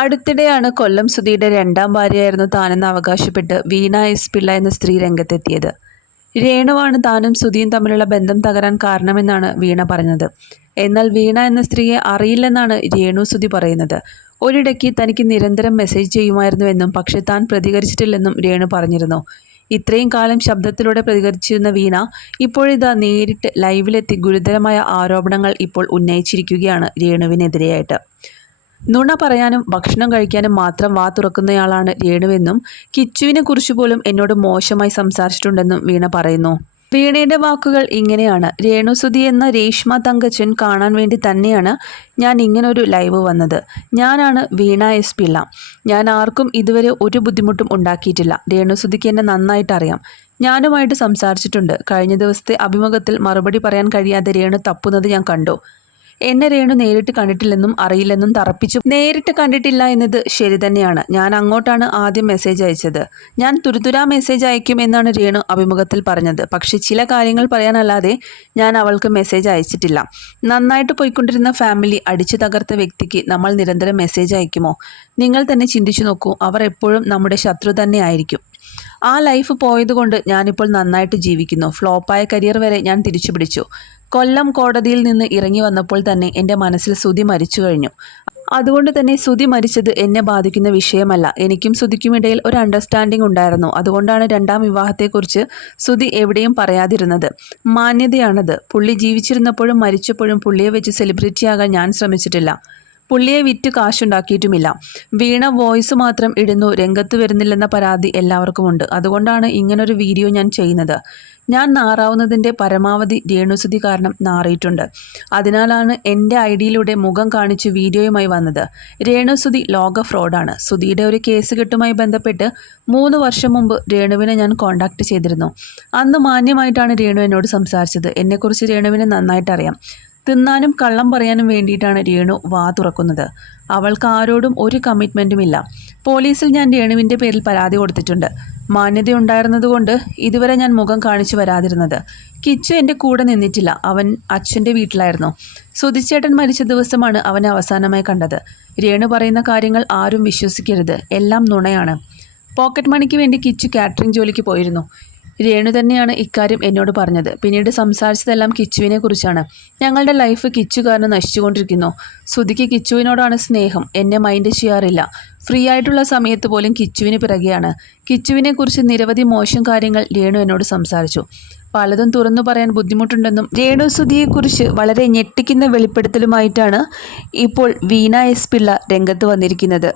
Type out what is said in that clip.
അടുത്തിടെയാണ് കൊല്ലം സുധിയുടെ രണ്ടാം ഭാര്യയായിരുന്നു താനെന്ന് അവകാശപ്പെട്ട് വീണ എസ് പിള്ള എന്ന സ്ത്രീ രംഗത്തെത്തിയത്. രേണുവാണ് താനും സുധിയും തമ്മിലുള്ള ബന്ധം തകരാൻ കാരണമെന്നാണ് വീണ പറഞ്ഞത്. എന്നാൽ വീണ എന്ന സ്ത്രീയെ അറിയില്ലെന്നാണ് രേണു സുധി പറയുന്നത്. ഒരിടയ്ക്ക് തനിക്ക് നിരന്തരം മെസ്സേജ് ചെയ്യുമായിരുന്നുവെന്നും പക്ഷേ താൻ പ്രതികരിച്ചിട്ടില്ലെന്നും രേണു പറഞ്ഞിരുന്നു. ഇത്രയും കാലം ശബ്ദത്തിലൂടെ പ്രതികരിച്ചിരുന്ന വീണ ഇപ്പോഴിതാ നേരിട്ട് ലൈവിലെത്തി ഗുരുതരമായ ആരോപണങ്ങൾ ഇപ്പോൾ ഉന്നയിച്ചിരിക്കുകയാണ് രേണുവിനെതിരെയായിട്ട്. നുണ പറയാനും ഭക്ഷണം കഴിക്കാനും മാത്രം വാ തുറക്കുന്നയാളാണ് രേണുവെന്നും കിച്ചുവിനെ കുറിച്ച് പോലും എന്നോട് മോശമായി സംസാരിച്ചിട്ടുണ്ടെന്നും വീണ പറയുന്നു. വീണയുടെ വാക്കുകൾ ഇങ്ങനെയാണ്. രേണുസുതി എന്ന രേഷ്മ തങ്കച്ചൻ കാണാൻ വേണ്ടി തന്നെയാണ് ഞാൻ ഇങ്ങനൊരു ലൈവ് വന്നത്. ഞാനാണ് വീണ എസ് പിള്ള. ഞാൻ ആർക്കും ഇതുവരെ ഒരു ബുദ്ധിമുട്ടും ഉണ്ടാക്കിയിട്ടില്ല. രേണുസുതിക്ക് എന്നെ നന്നായിട്ട് അറിയാം. ഞാനുമായിട്ട് സംസാരിച്ചിട്ടുണ്ട്. കഴിഞ്ഞ ദിവസത്തെ അഭിമുഖത്തിൽ മറുപടി പറയാൻ കഴിയാതെ രേണു തപ്പുന്നത് ഞാൻ കണ്ടു. എന്നെ രേണു നേരിട്ട് കണ്ടിട്ടില്ലെന്നും അറിയില്ലെന്നും തറപ്പിച്ചു. നേരിട്ട് കണ്ടിട്ടില്ല എന്നത് ശരി തന്നെയാണ്. ഞാൻ അങ്ങോട്ടാണ് ആദ്യം മെസ്സേജ് അയച്ചത്. ഞാൻ തുരുതുരാ മെസ്സേജ് അയക്കും എന്നാണ് രേണു അഭിമുഖത്തിൽ പറഞ്ഞത്. പക്ഷേ ചില കാര്യങ്ങൾ പറയാനല്ലാതെ ഞാൻ അവൾക്ക് മെസ്സേജ് അയച്ചിട്ടില്ല. നന്നായിട്ട് പോയിക്കൊണ്ടിരുന്ന ഫാമിലി അടിച്ചു തകർത്ത വ്യക്തിക്ക് നമ്മൾ നിരന്തരം മെസ്സേജ് അയക്കുമോ? നിങ്ങൾ തന്നെ ചിന്തിച്ചു നോക്കൂ. അവർ എപ്പോഴും നമ്മുടെ ശത്രു തന്നെ ആയിരിക്കും. ആ ലൈഫ് പോയതുകൊണ്ട് ഞാനിപ്പോൾ നന്നായിട്ട് ജീവിക്കുന്നു. ഫ്ലോപ്പായ കരിയർ വരെ ഞാൻ തിരിച്ചു പിടിച്ചു കൊല്ലം കോടതിയിൽ നിന്ന് ഇറങ്ങി വന്നപ്പോൾ തന്നെ എന്റെ മനസ്സിൽ സുതി മരിച്ചു കഴിഞ്ഞു. അതുകൊണ്ട് തന്നെ സുതി മരിച്ചത് എന്നെ ബാധിക്കുന്ന വിഷയമല്ല. എനിക്കും സുതിക്കുമിടയിൽ ഒരു അണ്ടർസ്റ്റാൻഡിംഗ് ഉണ്ടായിരുന്നു. അതുകൊണ്ടാണ് രണ്ടാം വിവാഹത്തെക്കുറിച്ച് സുതി എവിടെയും പറയാതിരുന്നത്. മാന്യതയാണത്. പുള്ളി ജീവിച്ചിരുന്നപ്പോഴും മരിച്ചപ്പോഴും പുള്ളിയെ വെച്ച് സെലിബ്രിറ്റിയാകാൻ ഞാൻ ശ്രമിച്ചിട്ടില്ല. പുള്ളിയെ വിറ്റ് കാശുണ്ടാക്കിയിട്ടുമില്ല. വീണ വോയിസ് മാത്രം ഇടുന്നു. രംഗത്ത് വരുന്നില്ലെന്ന പരാതി എല്ലാവർക്കുമുണ്ട്. അതുകൊണ്ടാണ് ഇങ്ങനൊരു വീഡിയോ ഞാൻ ചെയ്യുന്നത്. ഞാൻ നാറാവുന്നതിന്റെ പരമാവധി രേണുസുതി കാരണം നാറിയിട്ടുണ്ട്. അതിനാലാണ് എന്റെ ഐ ഡിയിലൂടെ മുഖം കാണിച്ച് വീഡിയോയുമായി വന്നത്. രേണുസുതി ലോക ഫ്രോഡാണ്. സുധിയുടെ ഒരു കേസ് കെട്ടുമായി ബന്ധപ്പെട്ട് മൂന്ന് വർഷം മുമ്പ് രേണുവിനെ ഞാൻ കോൺടാക്ട് ചെയ്തിരുന്നു. അന്ന് മാന്യമായിട്ടാണ് രേണു എന്നോട് സംസാരിച്ചത്. എന്നെക്കുറിച്ച് രേണുവിനെ നന്നായിട്ട് അറിയാം തിന്നാനും കള്ളം പറയാനും വേണ്ടിയിട്ടാണ് രേണു വാ തുറക്കുന്നത്. അവൾക്ക് ആരോടും ഒരു കമ്മിറ്റ്മെന്റുമില്ല പോലീസിൽ ഞാൻ രേണുവിന്റെ പേരിൽ പരാതി കൊടുത്തിട്ടുണ്ട്. മാന്യതയുണ്ടായിരുന്നതുകൊണ്ട് ഇതുവരെ ഞാൻ മുഖം കാണിച്ചു വരാതിരുന്നത്. കിച്ചു എന്റെ കൂടെ നിന്നിട്ടില്ല. അവൻ അച്ഛന്റെ വീട്ടിലായിരുന്നു. സുധിച്ചേട്ടൻ മരിച്ച ദിവസമാണ് അവൻ അവസാനമായി കണ്ടത്. രേണു പറയുന്ന കാര്യങ്ങൾ ആരും വിശ്വസിക്കരുത്. എല്ലാം നുണയാണ്. പോക്കറ്റ് മണിക്ക് വേണ്ടി കിച്ചു കാറ്ററിംഗ് ജോലിക്ക് പോയിരുന്നു. രേണു തന്നെയാണ് ഇക്കാര്യം എന്നോട് പറഞ്ഞത്. പിന്നീട് സംസാരിച്ചതെല്ലാം കിച്ചുവിനെ കുറിച്ചാണ്. ഞങ്ങളുടെ ലൈഫ് കിച്ചു കാരണം നശിച്ചുകൊണ്ടിരിക്കുന്നു. സുധിക്ക് കിച്ചുവിനോടാണ് സ്നേഹം. എന്നെ മൈൻഡ് ചെയ്യാറില്ല. ഫ്രീ ആയിട്ടുള്ള സമയത്ത് പോലും കിച്ചുവിന് പിറകെയാണ്. കിച്ചുവിനെ കുറിച്ച് നിരവധി മോശം കാര്യങ്ങൾ രേണു എന്നോട് സംസാരിച്ചു. പലതും തുറന്നു പറയാൻ ബുദ്ധിമുട്ടുണ്ടെന്നും രേണു സുധിയെക്കുറിച്ച് വളരെ ഞെട്ടിക്കുന്ന വെളിപ്പെടുത്തലുമായിട്ടാണ് ഇപ്പോൾ വീണ എസ് പിള്ള രംഗത്ത് വന്നിരിക്കുന്നത്.